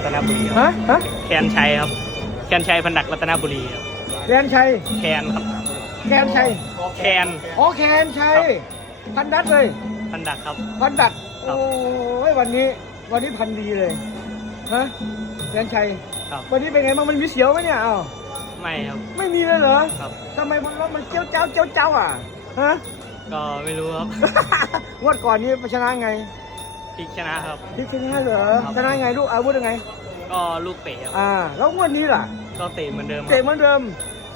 รัตนบุรีครับฮะฮะแคนชัยครับ แคนชัยพันดักรัตนบุรีครับแคนชัยแคนครับ แคนชัยแคนอ๋อแคนชัยครับพันดัดเลย พันดักครับ พันดัดครับโอ้ยวันนี้ วันนี้พันดีเลยฮะแคนชัยครับวันนี้เป็นไงบ้างมันมีเสียวไหมเนี่ยอ้าวไม่ครับ ไม่มีเลยเหรอครับทำไมมันรถมันเจ้าเจ้าเจ้าเจ้าอะฮะก็ไม่รู้ครับงวดก่อนนี้ชนะไง พลิกชนะครับพลิกชนะเหรอครับชนะไงลูกอาวุธยังไง ก็ลูกเตะครับอ่า แล้วงวดนี้ล่ะ ก็เตะเหมือนเดิมคเตะรับเหมือนเดิม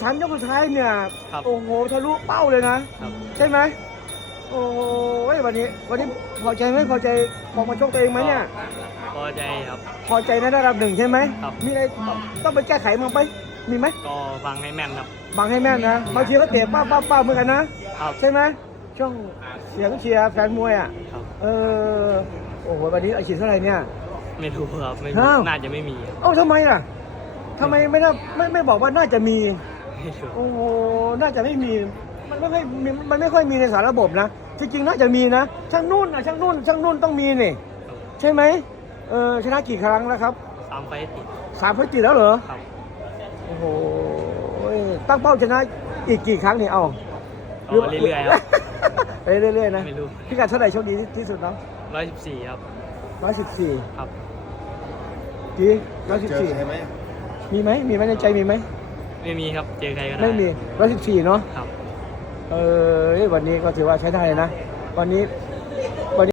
ชั้นยกสุดท้ายเนี่ย ครับ โอ้โหทะลุเป้าเลยนะ ครับใช่ไหมโอ้ยวันนี้ วันนี้พอใจไหมพอใจพอมาชกตัวเองไหมเนี่ย พอใจครับ พอใจในระดับหนึ่งใช่ไหม ครับ มีอะไรต้องต้องไปแก้ไขมั้งไป มีไหมก็ฟังให้แม่นครับ บังให้แม่นนะบางทีก็เตะป้าป้าป้าเหมือนกันนะครับ ใช่ไหม ช่วงเสียงเชียร์แฟนมวยอะ ครับ เออ โอ้โห วันนี้อาชีพเท่าไหร่เนี่ย ไม่รู้ครับไม่อ้าว น่าจะไม่มีครับเอ้าทำไมอะทำไมไม่ได้ไม่ไม่บอกว่าน่าจะมี ไม่รู้โอ้โห น่าจะไม่มี มันไม่ค่อยมีมันไม่ค่อยมีในสารระบบนะจริงๆน่าจะมีนะ ช่างนุ่นนะช่างนุ่น ช่างนุ่นต้องมีนี่ ครับใช่ไหมเออชนะกี่ครั้งแล้วครับ สามไฟล์ติดสามพฤติแล้วเหรอ ครับโอ้โห ตั้งเป้าชนะอีกกี่ครั้งเนี่ยเอา ก็เรื่อยๆครับ ไปเรื่อยๆนะ ไม่รู้พิกัดเท่าไหร่โชคดีที่สุดเนาะร้อยสิบสี่ครับร้อยสิบสี่ครับกี่ร้อยสิบเจอสี่ใช่ไหมมีไหมมีไหมในใจมีไหมไม่มีครับ เจอใครก็ได้ ไม่มีร้อยสิบสี่เนาะ ครับ เออวันนี้ก็ถือว่าใช้ได้เลยนะ วันนี้